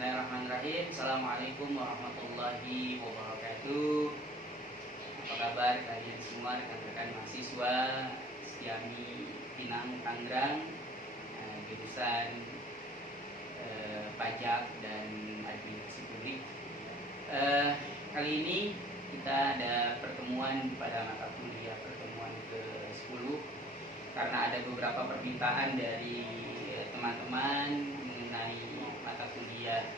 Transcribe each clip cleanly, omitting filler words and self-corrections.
Bismillahirrahmanirrahim. Assalamualaikum warahmatullahi wabarakatuh. Apa kabar kalian semua, rekan-rekan mahasiswa Sepiami Pinang Tangerang, jurusan pajak dan administrasi publik. Kali ini kita ada pertemuan pada mata kuliah pertemuan ke-10 karena ada beberapa permintaan dari teman-teman mengenai mata kuliah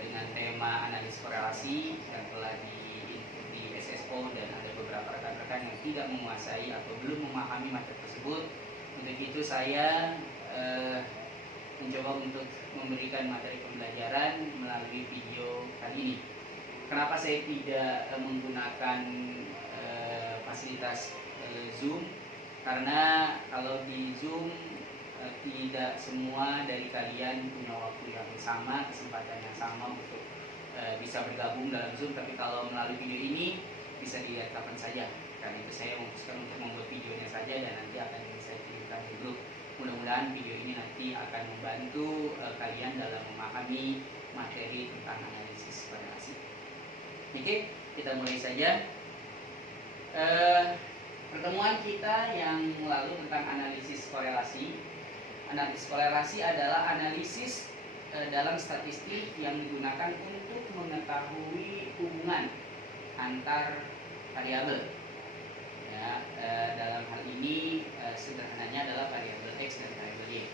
dengan tema analis korelasi yang telah di-input di SSO, dan ada beberapa rekan-rekan yang tidak menguasai atau belum memahami materi tersebut. Untuk itu saya mencoba untuk memberikan materi pembelajaran melalui video kali ini. Kenapa saya tidak menggunakan fasilitas Zoom? Karena kalau di Zoom tidak semua dari kalian punya waktu yang sama, kesempatan yang sama untuk bisa bergabung dalam Zoom. Tapi kalau melalui video ini bisa dilihat kapan saja. Karena itu saya memutuskan untuk membuat videonya saja dan nanti akan saya kirimkan di grup. Mudah-mudahan video ini nanti akan membantu kalian dalam memahami materi tentang analisis korelasi. Oke, kita mulai saja. Pertemuan kita yang lalu tentang analisis korelasi. Analisis korelasi adalah analisis dalam statistik yang digunakan untuk mengetahui hubungan antar variabel. Ya, dalam hal ini sederhananya adalah variabel X dan variabel Y.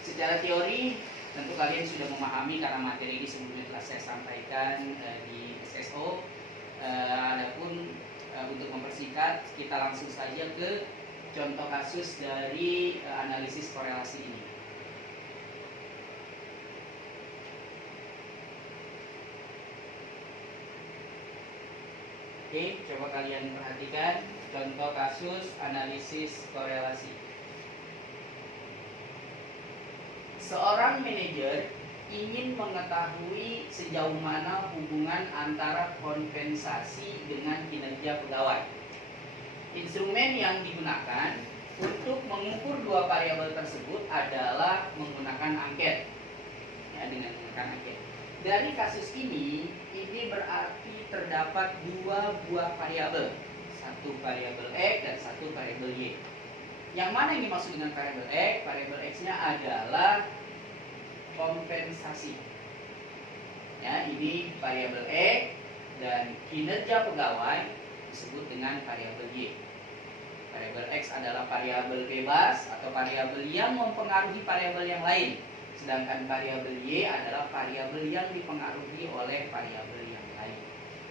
Secara teori tentu kalian sudah memahami karena materi ini sebelumnya telah saya sampaikan di SSO. Adapun untuk mempersingkat, kita langsung saja ke contoh kasus dari analisis korelasi ini. Oke, coba kalian perhatikan contoh kasus analisis korelasi. Seorang manajer ingin mengetahui sejauh mana hubungan antara kompensasi dengan kinerja pegawai. Instrumen yang digunakan untuk mengukur dua variabel tersebut adalah menggunakan angket. Ya, dengan menggunakan angket. Dari kasus ini berarti terdapat dua buah variabel, satu variabel X dan satu variabel Y. Yang mana yang dimaksud dengan variabel X? Variabel X-nya adalah kompensasi. Ya, ini variabel X dan kinerja pegawai disebut dengan variabel Y. Variabel X adalah variabel bebas atau variabel yang mempengaruhi variabel yang lain, sedangkan variabel Y adalah variabel yang dipengaruhi oleh variabel yang lain.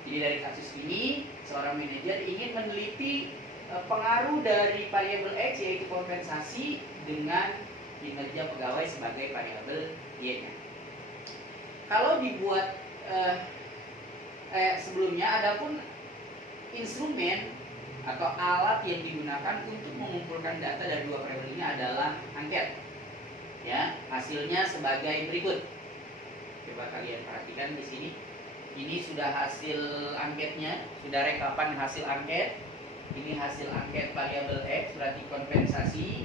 Jadi dari kasus ini, seorang manajer ingin meneliti pengaruh dari variabel X yaitu kompensasi dengan kinerja pegawai sebagai variabel Y-nya. Kalau dibuat sebelumnya, adapun instrumen atau alat yang digunakan untuk mengumpulkan data dari dua variabel ini adalah angket. Ya, hasilnya sebagai berikut. Coba kalian perhatikan di sini. Ini sudah hasil angketnya, sudah rekapan hasil angket. Ini hasil angket variabel X berarti kompensasi,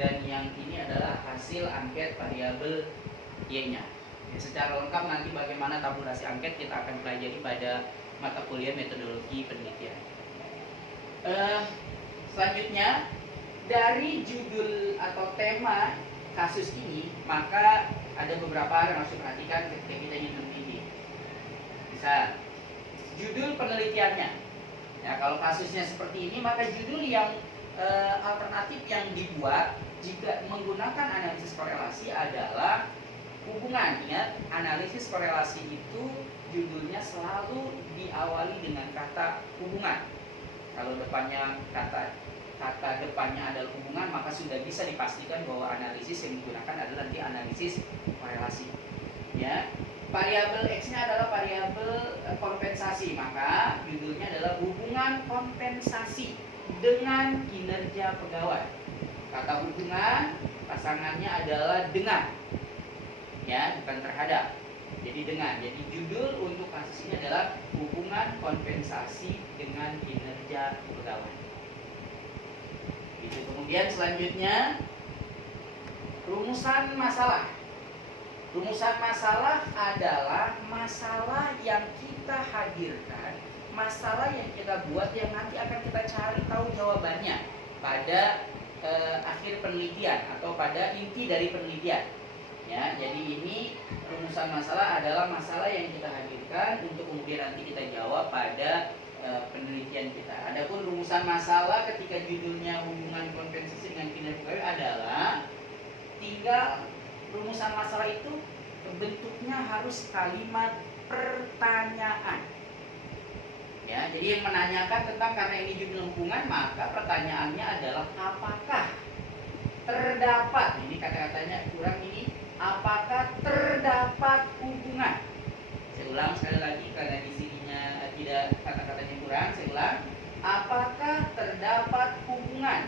dan yang ini adalah hasil angket variabel Y-nya. Ya, secara lengkap nanti bagaimana tabulasi angket kita akan pelajari pada mata kuliah metodologi penelitian. Selanjutnya, dari judul atau tema kasus ini, maka ada beberapa hal yang harus diperhatikan ketika kita ingin meneliti. Bisa judul penelitiannya. Ya, kalau kasusnya seperti ini, maka judul yang alternatif yang dibuat jika menggunakan analisis korelasi adalah hubungan. Ingat, analisis korelasi itu judulnya selalu diawali dengan kata hubungan. Kalau depannya kata depannya adalah hubungan, maka sudah bisa dipastikan bahwa analisis yang digunakan adalah nanti analisis korelasi. Ya, variabel X-nya adalah variabel kompensasi, maka judulnya adalah hubungan kompensasi dengan kinerja pegawai. Kata hubungan pasangannya adalah dengan, ya, bukan terhadap. Jadi dengan. Jadi judul untuk kasus ini adalah hubungan kompensasi dengan kinerja pegawai. Itu. Kemudian selanjutnya rumusan masalah. Rumusan masalah adalah masalah yang kita hadirkan, masalah yang kita buat yang nanti akan kita cari tahu jawabannya pada akhir penelitian atau pada inti dari penelitian. Ya, jadi ini rumusan masalah adalah masalah yang kita hadirkan untuk kemudian nanti kita jawab pada penelitian kita. Adapun rumusan masalah ketika judulnya hubungan kompensasi dengan kinerja pegawai adalah tinggal rumusan masalah itu bentuknya harus kalimat pertanyaan. Ya, jadi yang menanyakan tentang karena ini judul hubungan, maka pertanyaannya adalah apakah terdapat, ini kata-katanya kurang ini, apakah terdapat hubungan. Saya ulang sekali lagi karena di sininya tidak kata-katanya kurang, saya ulang. Apakah terdapat hubungan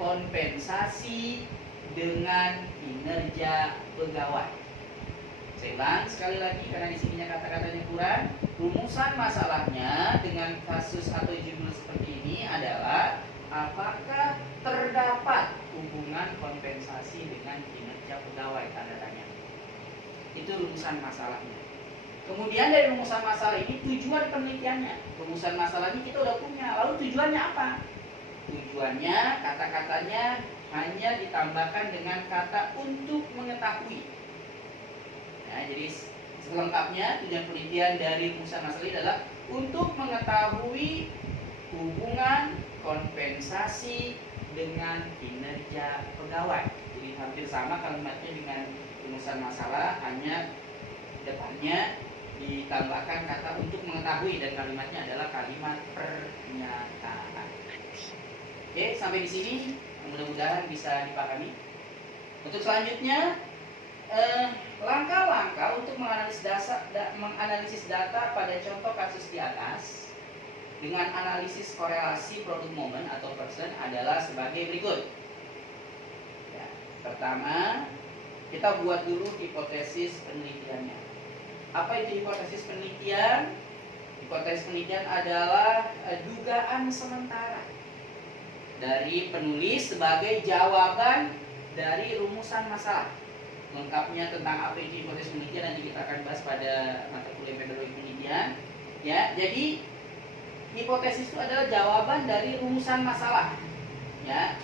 kompensasi dengan kinerja pegawai? Saya ulang sekali lagi karena di sininya kata-katanya kurang. Rumusan masalahnya dengan kasus atau judul seperti ini adalah apakah terdapat hubungan kompensasi dengan kinerja pegawai, tanda tanya. Itu rumusan masalahnya. Kemudian dari rumusan masalah ini tujuan penelitiannya. Rumusan masalah ini kita udah punya. Lalu tujuannya apa? Tujuannya kata-katanya hanya ditambahkan dengan kata untuk mengetahui. Nah, jadi selengkapnya tujuan penelitian dari rumusan masalah ini adalah untuk mengetahui hubungan kompensasi dengan kinerja pegawai. Jadi hampir sama kalimatnya dengan rumusan masalah, hanya depannya ditambahkan kata untuk mengetahui dan kalimatnya adalah kalimat pernyataan. Oke, sampai di sini mudah-mudahan bisa dipahami. Untuk selanjutnya langkah-langkah untuk menganalisis data pada contoh kasus di atas dengan analisis korelasi produk momen atau person adalah sebagai berikut. Ya, pertama, kita buat dulu hipotesis penelitiannya. Apa itu hipotesis penelitian? Hipotesis penelitian adalah dugaan sementara dari penulis sebagai jawaban dari rumusan masalah. Lengkapnya tentang apa itu hipotesis penelitian nanti kita akan bahas pada mata kuliah metodologi penelitian. Ya, jadi hipotesis itu adalah jawaban dari rumusan masalah. Ya.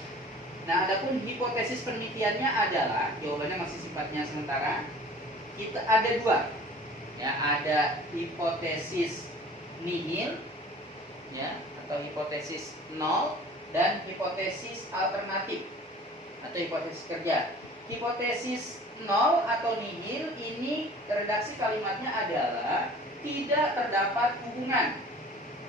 Nah, adapun hipotesis penelitiannya adalah jawabannya masih sifatnya sementara. Kita ada dua. Ya, ada hipotesis nihil, ya, atau hipotesis nol, dan hipotesis alternatif atau hipotesis kerja. Hipotesis nol atau nihil ini redaksi kalimatnya adalah tidak terdapat hubungan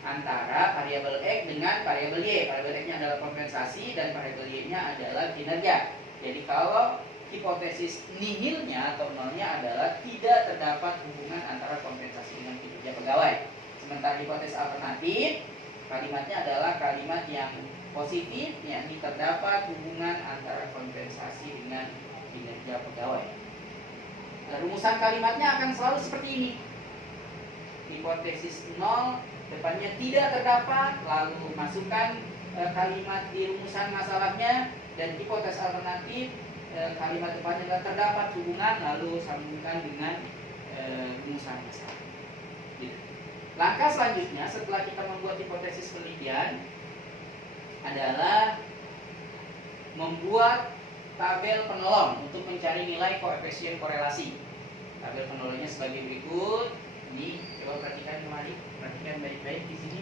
antara variabel X dengan variabel Y. Variabel X-nya adalah kompensasi dan variabel Y-nya adalah kinerja. Jadi kalau hipotesis nihilnya atau nolnya adalah tidak terdapat hubungan antara kompensasi dengan kinerja pegawai. Sementara hipotesis alternatif kalimatnya adalah kalimat yang positif, yakni terdapat hubungan antara kompensasi dengan kinerja pegawai. Nah, rumusan kalimatnya akan selalu seperti ini. Hipotesis nol depannya tidak terdapat, lalu masukkan kalimat di rumusan masalahnya, dan hipotesis alternatif kalimat depannya adalah terdapat hubungan, lalu sambungkan dengan rumusan masalah. Gitu. Langkah selanjutnya setelah kita membuat hipotesis penelitian adalah membuat tabel penolong untuk mencari nilai koefisien korelasi. Tabel penolongnya sebagai berikut. Ini coba perhatikan kembali, perhatikan baik-baik di sini.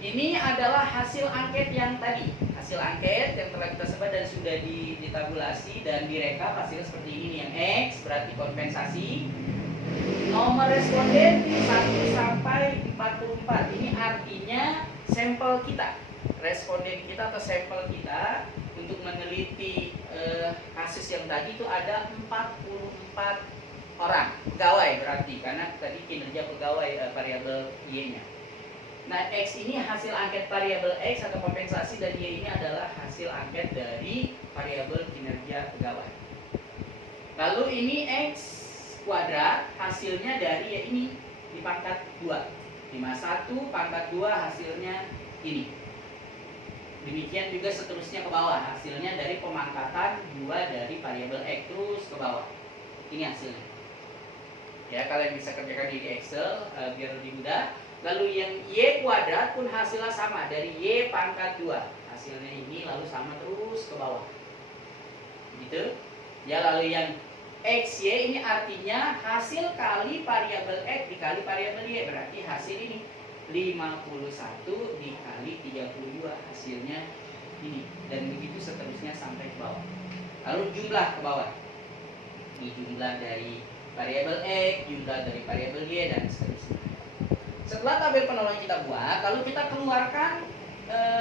Ini adalah hasil angket yang tadi, hasil angket yang telah kita sebar dan sudah ditabulasi dan direkap. Hasilnya seperti ini nih, yang X berarti kompensasi. Nomor responden 1 sampai 44. Ini artinya sampel kita, responden kita atau sampel kita untuk meneliti kasus yang tadi itu ada 44 orang pegawai, berarti karena tadi kinerja pegawai variabel Y-nya. Nah, X ini hasil angket variabel X atau kompensasi, dan Y ini adalah hasil angket dari variabel kinerja pegawai. Lalu ini X kuadrat hasilnya dari Y ini di pangkat 2. 51 pangkat 2 hasilnya ini. Demikian juga seterusnya ke bawah, hasilnya dari pemangkatan 2 dari variabel X terus ke bawah. Ini hasilnya. Ya, kalian bisa kerjakan di Excel biar lebih mudah. Lalu yang Y kuadrat pun hasilnya sama, dari Y pangkat 2. Hasilnya ini lalu sama terus ke bawah. Gitu. Ya, lalu yang XY ini artinya hasil kali variabel X dikali variabel Y. Berarti hasil ini 51 dikali 32, hasilnya ini. Dan begitu seterusnya sampai ke bawah. Lalu jumlah ke bawah. Ini jumlah dari variabel X, jumlah dari variabel Y, dan seterusnya. Setelah tabel penolong kita buat, lalu kita keluarkan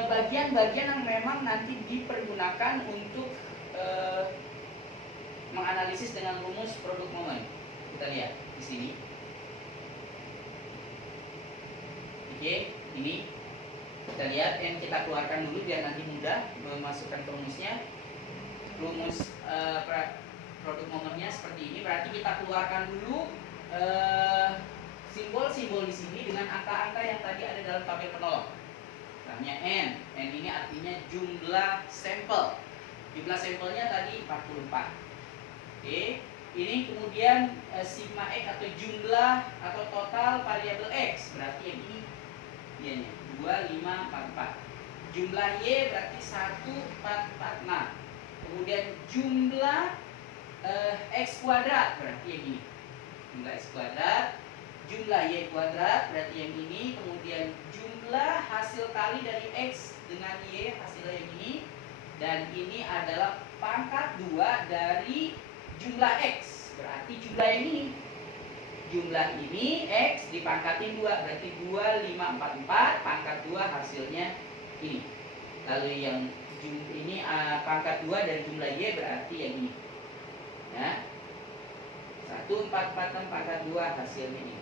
bagian-bagian yang memang nanti dipergunakan untuk menganalisis dengan rumus produk momen. Kita lihat di sini. Oke, ini kita lihat yang kita keluarkan dulu biar nanti mudah memasukkan ke rumusnya. Rumus produk momennya seperti ini. Berarti kita keluarkan dulu simbol-simbol di sini dengan angka-angka yang tadi ada dalam tabel penolong. Misalnya N ini artinya jumlah sampel. Jumlah sampelnya tadi 44. Oke, ini kemudian sigma X atau jumlah atau total variabel X, berarti yang ini dianya 2544. Jumlah Y berarti 1446. Kemudian jumlah X kuadrat berarti yang ini. Jumlah X kuadrat, jumlah Y kuadrat berarti yang ini. Kemudian jumlah hasil kali dari X dengan Y, hasilnya yang ini. Dan ini adalah pangkat 2 dari jumlah X, berarti jumlah yang ini. Jumlah ini X dipangkatin 2, berarti 2544, pangkat 2 hasilnya ini. Lalu yang ini pangkat 2 dari jumlah Y berarti yang ini. Ya. 1446 pangkat 2 hasilnya ini.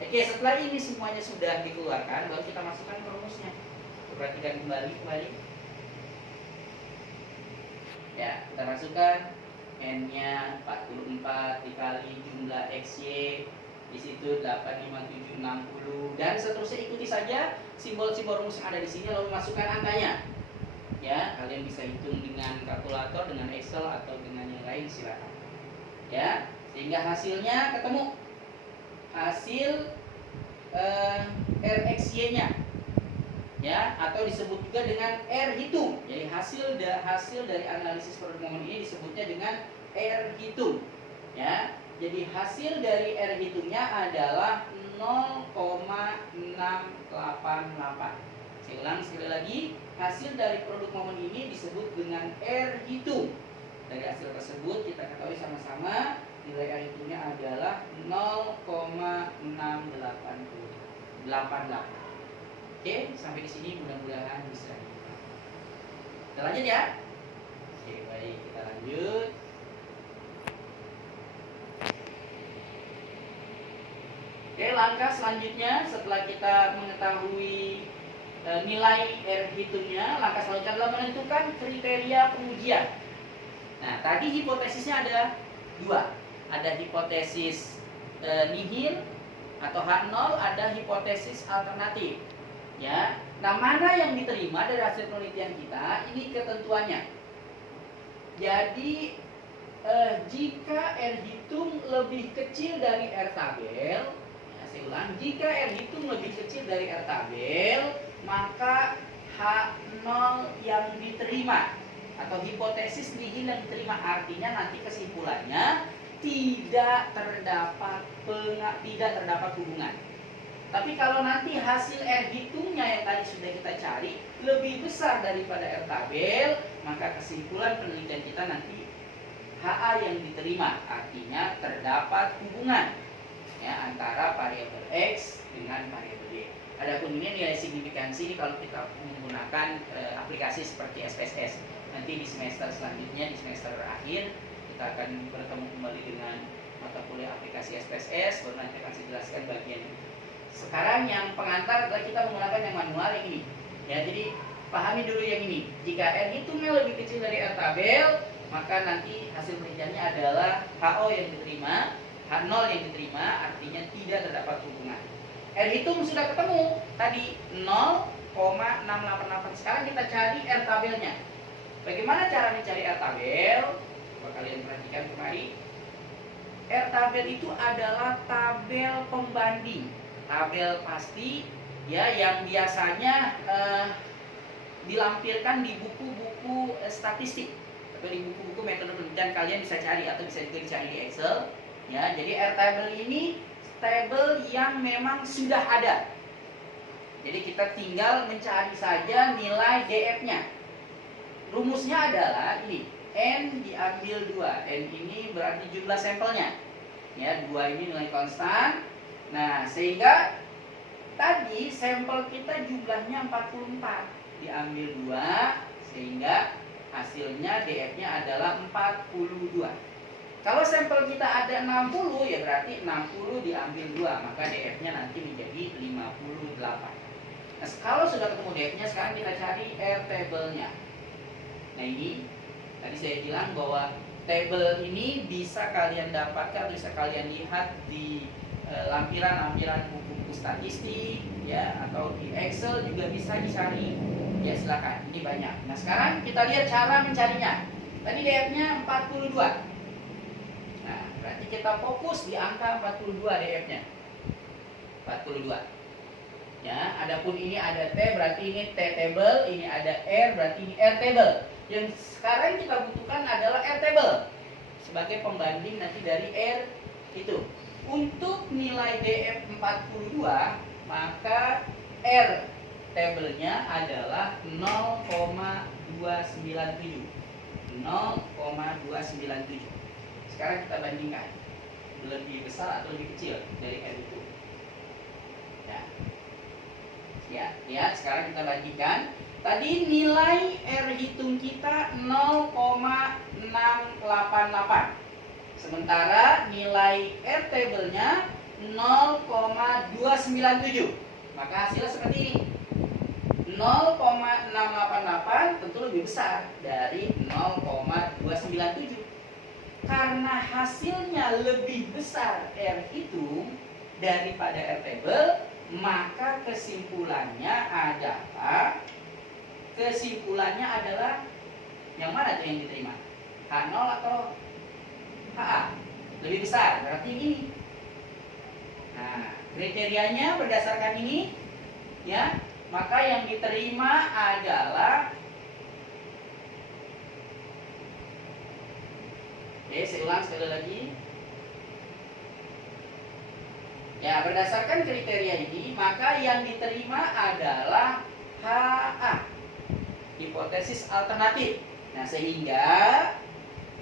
Oke, setelah ini semuanya sudah dikeluarkan, lalu kita masukkan ke rumusnya. Perhatikan kembali. Ya, kita masukkan N-nya 44 dikali jumlah XY, di situ 85760, dan seterusnya. Ikuti saja simbol-simbol rumus yang ada di sini lalu masukkan angkanya. Ya, kalian bisa hitung dengan kalkulator, dengan Excel, atau dengan yang lain, silakan. Ya, sehingga hasilnya ketemu. Hasil RXY-nya. Ya, atau disebut juga dengan R hitung. Jadi hasil dari analisis produk momen ini disebutnya dengan R hitung. Ya, jadi hasil dari R hitungnya adalah 0,688. Saya ulang sekali lagi, hasil dari produk momen ini disebut dengan R hitung. Dari hasil tersebut kita ketahui sama-sama nilai R hitungnya adalah 0,688. Oke, sampai di sini mudah-mudahan bisa. Kita lanjut ya. Oke, baik, kita lanjut. Oke, langkah selanjutnya setelah kita mengetahui nilai R hitungnya, langkah selanjutnya adalah menentukan kriteria pengujian. Nah, tadi hipotesisnya ada 2. Ada hipotesis nihil atau H0, ada hipotesis alternatif. Ya, nah mana yang diterima dari hasil penelitian kita, ini ketentuannya. Jadi jika R hitung lebih kecil dari R tabel, ya, saya ulang, jika R hitung lebih kecil dari R tabel, maka H0 yang diterima atau hipotesis nihil yang diterima, artinya nanti kesimpulannya tidak terdapat hubungan. Tapi kalau nanti hasil R hitungnya yang tadi sudah kita cari lebih besar daripada R tabel, maka kesimpulan penelitian kita nanti HA yang diterima, artinya terdapat hubungan ya antara variabel X dengan variabel Y. Adapun ini nilai signifikansi ini kalau kita menggunakan aplikasi seperti SPSS. Nanti di semester selanjutnya, di semester akhir, kita akan bertemu kembali dengan mata kuliah aplikasi SPSS, baru nanti akan saya jelaskan bagian ini. Sekarang yang pengantar adalah kita menggunakan yang manual yang ini. Ya, jadi pahami dulu yang ini. Jika R hitungnya lebih kecil dari R tabel, maka nanti hasil penelitiannya adalah HO yang diterima, H0 yang diterima, artinya tidak terdapat hubungan. R hitung sudah ketemu tadi 0,688. Sekarang kita cari R tabelnya. Bagaimana cara mencari R tabel? Coba kalian perhatikan kemari. R tabel itu adalah tabel pembanding, tabel pasti ya yang biasanya dilampirkan di buku-buku statistik atau di buku-buku metode penelitian. Kalian bisa cari atau bisa juga dicari di Excel ya. Jadi R table ini tabel yang memang sudah ada, jadi kita tinggal mencari saja nilai DF-nya. Rumusnya adalah ini, N diambil 2. N ini berarti jumlah sampelnya ya, 2 ini nilai konstan. Nah, sehingga tadi sampel kita jumlahnya 44, diambil 2, sehingga hasilnya DF-nya adalah 42. Kalau sampel kita ada 60 ya berarti 60 diambil 2, maka DF-nya nanti menjadi 58. Nah, kalau sudah ketemu DF-nya, sekarang kita cari R table-nya. Nah, ini tadi saya bilang bahwa tabel ini bisa kalian dapatkan, bisa kalian lihat di lampiran-lampiran buku statistik ya, atau di Excel juga bisa dicari. Ya, silakan. Ini banyak. Nah, sekarang kita lihat cara mencarinya. Tadi DF-nya 42. Nah, berarti kita fokus di angka 42 DF-nya. 42. Ya, adapun ini ada T, berarti ini T table, ini ada R, berarti ini R table. Yang sekarang kita butuhkan adalah R table sebagai pembanding nanti dari R itu. Untuk nilai DF 42, maka R table-nya adalah 0,297. 0,297. Sekarang kita bandingkan, lebih besar atau lebih kecil dari R itu. Ya, lihat sekarang kita bandingkan. Tadi nilai R hitung kita 0,688. Sementara nilai R table-nya 0,297. Maka hasilnya seperti ini. 0,688 tentu lebih besar dari 0,297. Karena hasilnya lebih besar R hitung daripada R table, maka kesimpulannya adalah yang mana tuh yang diterima? H0 atau HA? Lebih besar, berarti ini. Nah, kriterianya berdasarkan ini ya, maka yang diterima adalah, oke, saya ulang sekali lagi. Ya, berdasarkan kriteria ini, maka yang diterima adalah HA, hipotesis alternatif. Nah, sehingga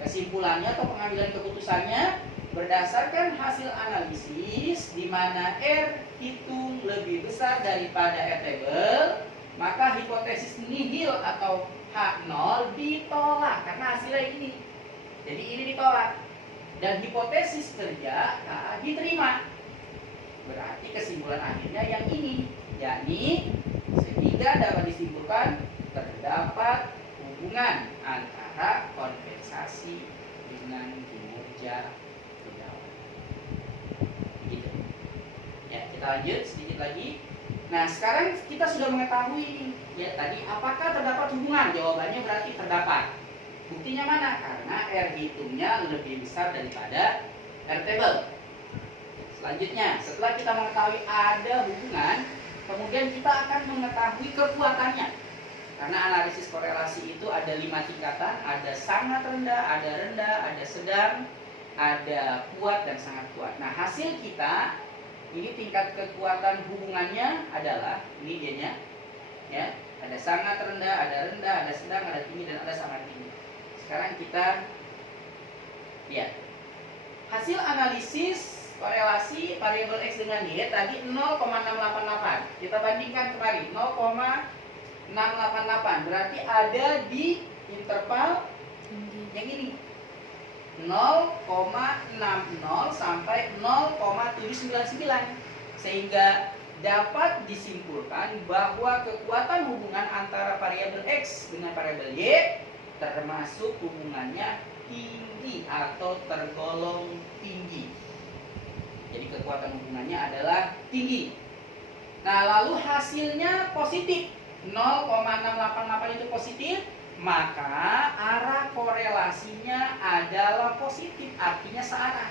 kesimpulannya atau pengambilan keputusannya berdasarkan hasil analisis di mana R hitung lebih besar daripada R table, maka hipotesis nihil atau H0 ditolak karena hasilnya ini. Jadi ini ditolak. Dan hipotesis kerja HA diterima. Berarti kesimpulan akhirnya yang ini, yakni sehingga dapat disimpulkan terdapat hubungan antara kompensasi dengan kinerja pegawai. Begitu. Ya, kita lanjut sedikit lagi. Nah, sekarang kita sudah mengetahui ya tadi apakah terdapat hubungan. Jawabannya berarti terdapat. Buktinya mana? Karena R hitungnya lebih besar daripada R table. Selanjutnya, setelah kita mengetahui ada hubungan, kemudian kita akan mengetahui kekuatannya. Karena analisis korelasi itu ada 5 tingkatan, ada sangat rendah, ada sedang, ada kuat dan sangat kuat. Nah, hasil kita ini tingkat kekuatan hubungannya adalah ini dia-nya, ya. Ada sangat rendah, ada sedang, ada tinggi dan ada sangat tinggi. Sekarang kita lihat hasil analisis korelasi variabel X dengan Y tadi 0,688. Kita bandingkan kembali 0,688 berarti ada di interval yang ini 0,60 sampai 0,799, sehingga dapat disimpulkan bahwa kekuatan hubungan antara variabel X dengan variabel Y termasuk hubungannya tinggi atau tergolong tinggi. Jadi kekuatan hubungannya adalah tinggi. Nah, lalu hasilnya positif. 0,688 itu positif, maka arah korelasinya adalah positif, artinya searah.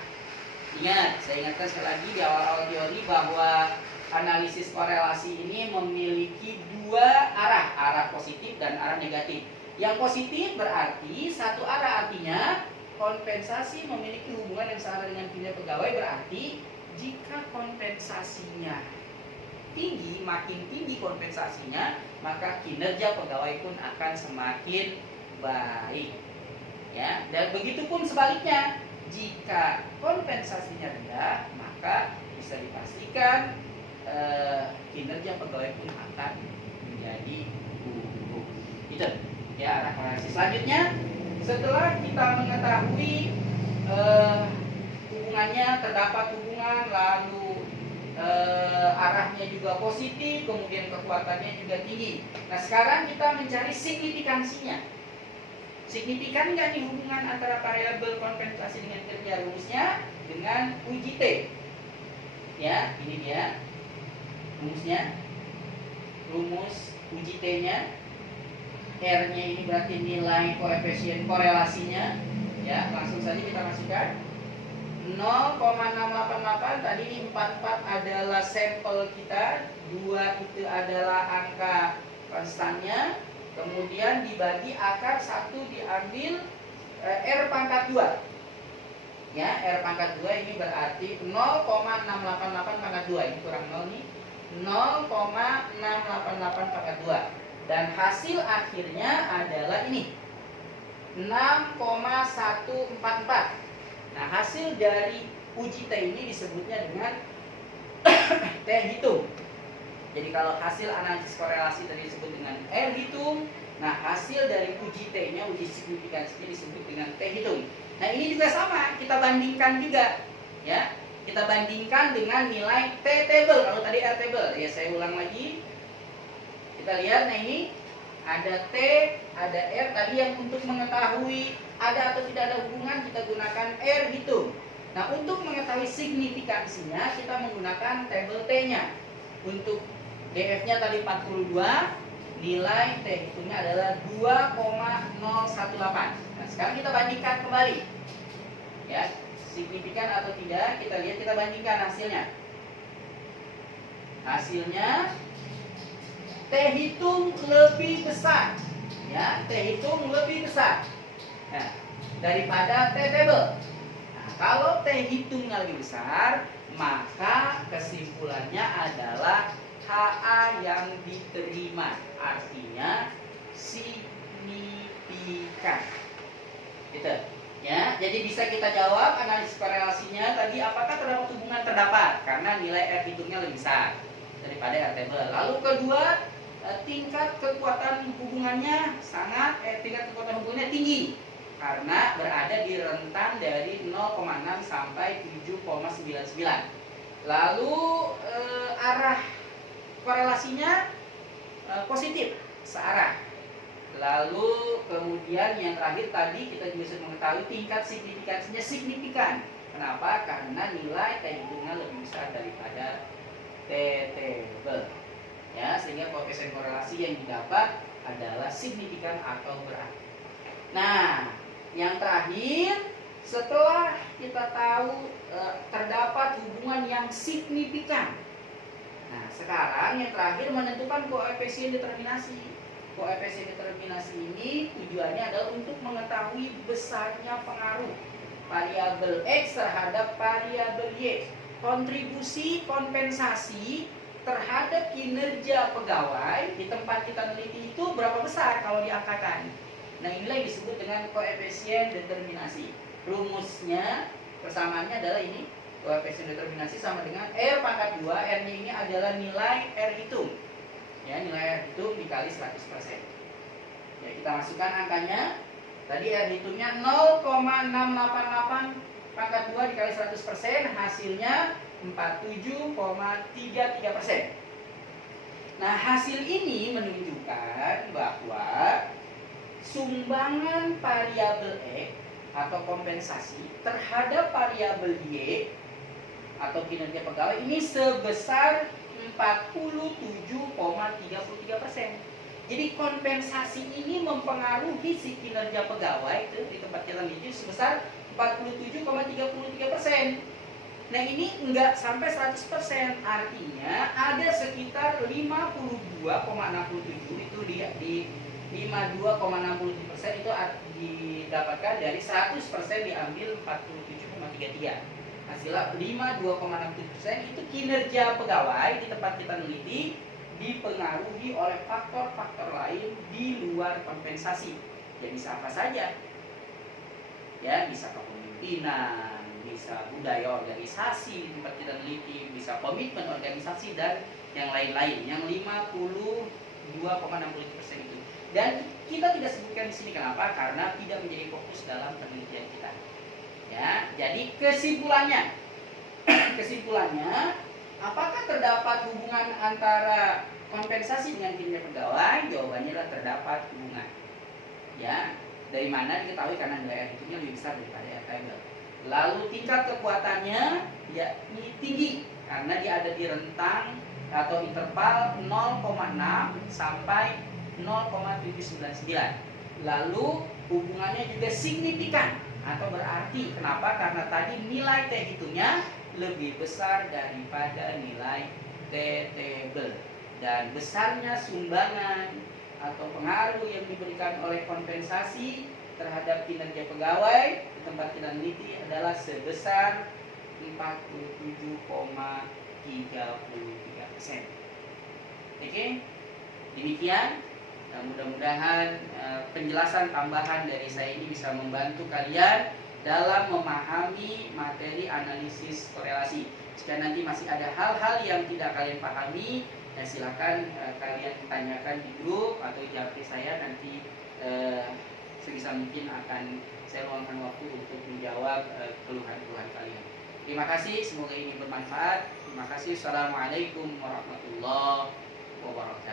Ingat, saya ingatkan sekali lagi di awal-awal teori bahwa analisis korelasi ini memiliki dua arah, arah positif dan arah negatif. Yang positif berarti satu arah, artinya kompensasi memiliki hubungan yang sama dengan kinerja pegawai, berarti jika kompensasinya tinggi, makin tinggi kompensasinya, maka kinerja pegawai pun akan semakin baik. Ya, dan begitu pun sebaliknya, jika kompensasinya rendah, maka bisa dipastikan kinerja pegawai pun akan menjadi buruk. Itu ya arah korelasi. Selanjutnya, setelah kita mengetahui hubungannya, terdapat hubungan, lalu arahnya juga positif, kemudian kekuatannya juga tinggi. Nah, sekarang kita mencari signifikansinya. Signifikan nggak nih hubungan antara variabel kompensasi dengan kinerja? Rumusnya dengan uji T. Ya, ini dia rumusnya. Rumus uji T-nya. R-nya ini berarti nilai koefisien korelasinya. Ya, langsung saja kita masukkan. 0,688, tadi ini 44 adalah sampel kita, 2 itu adalah angka konstannya, kemudian dibagi akar 1 diambil R pangkat 2. Ya, R pangkat 2 ini berarti 0,688 pangkat 2, ini kurang 0 nih, 0,688 pangkat 2. Dan hasil akhirnya adalah ini 6,144. Nah, hasil dari uji T ini disebutnya dengan T hitung. Jadi kalau hasil analisis korelasi tadi disebut dengan R hitung, nah hasil dari uji T-nya, uji signifikansinya disebut dengan T hitung. Nah, ini juga sama, kita bandingkan juga, ya. Kita bandingkan dengan nilai T table. Kalau tadi R table, ya saya ulang lagi. Kita lihat, nah ini ada T, ada R. Tadi yang untuk mengetahui ada atau tidak ada hubungan kita gunakan R hitung. Nah, untuk mengetahui signifikansinya kita menggunakan tabel T-nya. Untuk DF-nya tadi 42, nilai T hitungnya adalah 2,018. Nah, sekarang kita bandingkan kembali. Ya, signifikan atau tidak, kita lihat, kita bandingkan hasilnya. Hasilnya T hitung lebih besar. Ya, T hitung lebih besar. Nah, daripada T table. Nah, kalau T hitungnya lebih besar, maka kesimpulannya adalah HA yang diterima, artinya signifikan. Gitu. Ya, jadi bisa kita jawab analisis korelasinya tadi, apakah terdapat hubungan? Terdapat, karena nilai R hitungnya lebih besar daripada R table. Lalu kedua, tingkat kekuatan hubungannya tingkat kekuatan hubungannya tinggi, karena berada di rentan dari 0,6 sampai 7,99. Lalu arah korelasinya positif, searah. Lalu kemudian yang terakhir tadi kita juga sudah mengetahui tingkat signifikansinya signifikan. Kenapa? Karena nilai T hitungnya lebih besar daripada T table. Ya, sehingga koefisien korelasi yang didapat adalah signifikan atau berarti. Nah, yang terakhir, setelah kita tahu terdapat hubungan yang signifikan. Nah, sekarang yang terakhir menentukan koefisien determinasi. Koefisien determinasi ini tujuannya adalah untuk mengetahui besarnya pengaruh variabel X terhadap variabel Y. Kontribusi kompensasi terhadap kinerja pegawai di tempat kita meneliti itu berapa besar kalau diangkakan. Nah, inilah yang disebut dengan koefisien determinasi. Rumusnya, persamaannya adalah ini. Koefisien determinasi sama dengan R pangkat 2. R-nya ini adalah nilai R hitung. Ya, nilai R hitung dikali 100%. Ya, kita masukkan angkanya. Tadi R hitungnya 0,688 pangkat 2 dikali 100%, hasilnya 47,33%. Nah, hasil ini menunjukkan bahwa sumbangan variabel X atau kompensasi terhadap variabel Y atau kinerja pegawai ini sebesar 47,33%. Jadi kompensasi ini mempengaruhi si kinerja pegawai itu di tempat kita meneliti sebesar 47,33%. Nah ini enggak sampai 100%, artinya ada sekitar 52,67 itu di 52,67% itu didapatkan dari 100% diambil 47,33. Hasilnya 52,67% itu kinerja pegawai di tempat kita meneliti dipengaruhi oleh faktor-faktor lain di luar kompensasi. Ya bisa apa saja. Ya bisa kepemimpinan, bisa budaya organisasi di tempat kita meneliti, bisa komitmen organisasi dan yang lain-lain. Yang 52,67% itu. Dan kita tidak sebutkan di sini kenapa? Karena tidak menjadi fokus dalam penelitian kita. Ya, jadi kesimpulannya, apakah terdapat hubungan antara kompensasi dengan kinerja pegawai? Jawabannya adalah terdapat hubungan. Ya, dari mana diketahui? Karena nilai R hitungnya lebih besar daripada R table. Lalu tingkat kekuatannya ya ini tinggi karena dia ada di rentang atau interval 0,6 sampai 0,799. Lalu hubungannya juga signifikan atau berarti. Kenapa? Karena tadi nilai T hitungnya lebih besar daripada nilai T table. Dan besarnya sumbangan atau pengaruh yang diberikan oleh kompensasi terhadap kinerja pegawai di tempat kita meneliti adalah sebesar 47,33%. Oke, demikian. Mudah-mudahan penjelasan tambahan dari saya ini bisa membantu kalian dalam memahami materi analisis korelasi. Jika nanti masih ada hal-hal yang tidak kalian pahami, silakan kalian tanyakan di grup atau japri saya, nanti sebisa mungkin akan saya luangkan waktu untuk menjawab keluhan-keluhan kalian. Terima kasih, semoga ini bermanfaat. Terima kasih. Assalamualaikum warahmatullahi wabarakatuh.